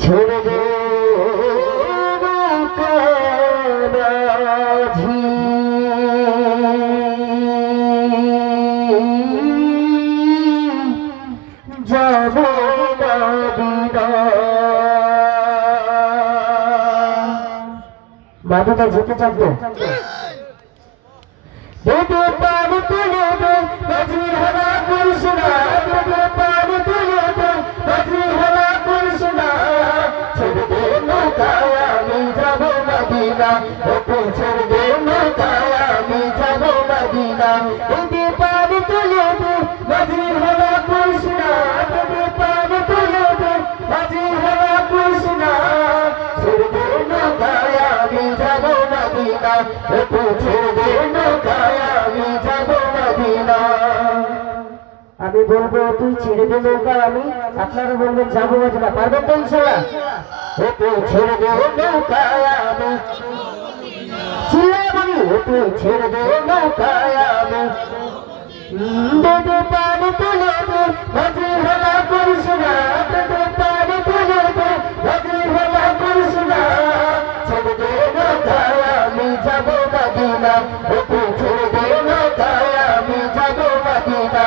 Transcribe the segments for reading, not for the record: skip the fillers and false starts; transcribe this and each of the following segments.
ছেড়ে দে যাব মাদিনা যেতে চাইবে দুটো পানি তুলে দে বাজির হলা করিস না দুটো পানি তুলে দে বাজির হলা করিস না ছেড়ে দে নৌকায় আমি যাব মদিনা ওকে ছেড়ে দে নৌকায় আমি যাব মদিনা দুটো পানি তুলে দে বাজির হলা করিস না দুটো পানি তুলে দে বাজির হলা করিস না ছেড়ে দে নৌকায় আমি যাব মদিনা ওকে ছেড়ে দে নৌকায় আমি যাব মদিনা। আমি বলবো তুই ছেড়ে দে নৌকা আমি আপনারা বলবেন যাবো মদিনা পারবেন তো ইনশাআল্লাহ ওকে ছেড়ে দে নৌকায় আমি চিল্লাবনি ওকে ছেড়ে দে নৌকায় আমি দুটো পানি তুলে দে বাজির হলা করিস না দুটো পানি তুলে দে বাজির হলা করিস না ছেড়ে দে নৌকায় আমি যাব মদিনা ওকে ছেড়ে দে নৌকায় আমি যাব মদিনা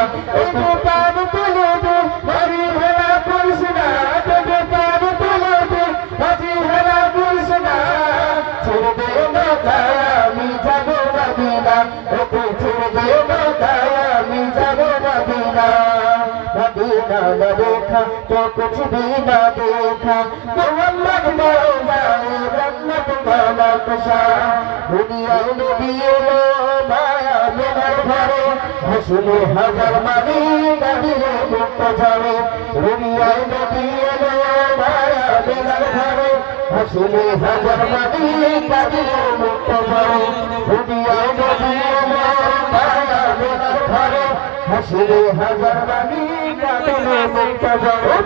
দুটো পানি তুলে দে বাজির হলা করিস না দুটো পানি তুলে দে বাজির হলা করিস না ছেড়ে দে নৌকায় আমি যাব মদিনা ওকে ছেড়ে দে নৌকায় আমি যাব মদিনা मदीना न देखा तो कुछ भी न देखा मोहम्मद मौला जन्नत का नक्शा दुनिया नबी लो माया मेरा भरे हसले हजार मानी गदिले मुक्त जावे दुनिया नबी लो माया मेरा भरे हसले हजार मानी गदिले मुक्त जावे दुनिया नबी लो माया मेरा भरे हसले हजार मानी गदिले मुक्त जावे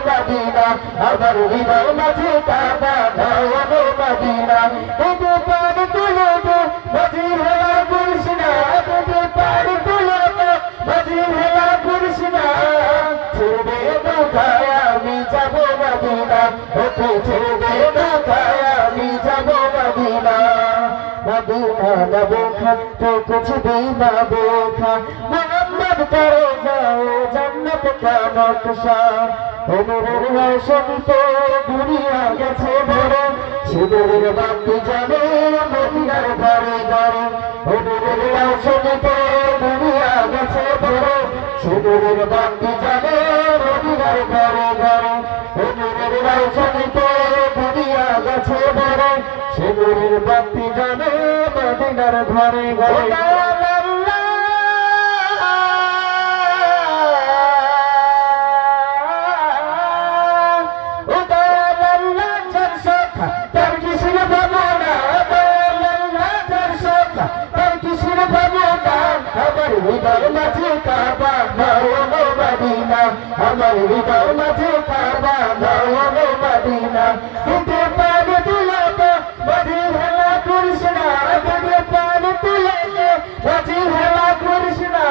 अगर हृदय मजे काबा भावो मदीना तुझे पार तुले दे मजी हला गुरसिना तुझे पार तुले दे मजी हला गुरसिना ছেড়ে দে নৌকায় আমি যাব মদিনা ওকে ছেড়ে দে নৌকায় আমি যাব মদিনা मदीना न देखा तो कुछ भी न देखा मोहम्मद करो जाओ जन्नत का नक्शा उमरेर रोशनीते दुनिया गेছে ভরে সিঁদুরের বাতি জ্বলে মদিনার ঘরে ঘরে উমরের রোশনীতে দুনিয়া গেছে ভরে সিঁদুরের বাতি জ্বলে মদিনার ঘরে ঘরে উমরের রোশনীতে দুনিয়া গেছে ভরে সিঁদুরের বাতি জ্বলে মদিনার ঘরে ঘরে हृदय मजे काबा भावो मदीना हमार हृदय मजे काबा भावो मदीना तुझे पार तुले दे मजी हला कृष्णा तुझे पार तुले दे मजी हला कृष्णा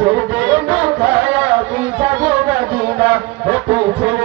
ছেড়ে দে নৌকায় আমি যাব মদিনা ওকে ছেড়ে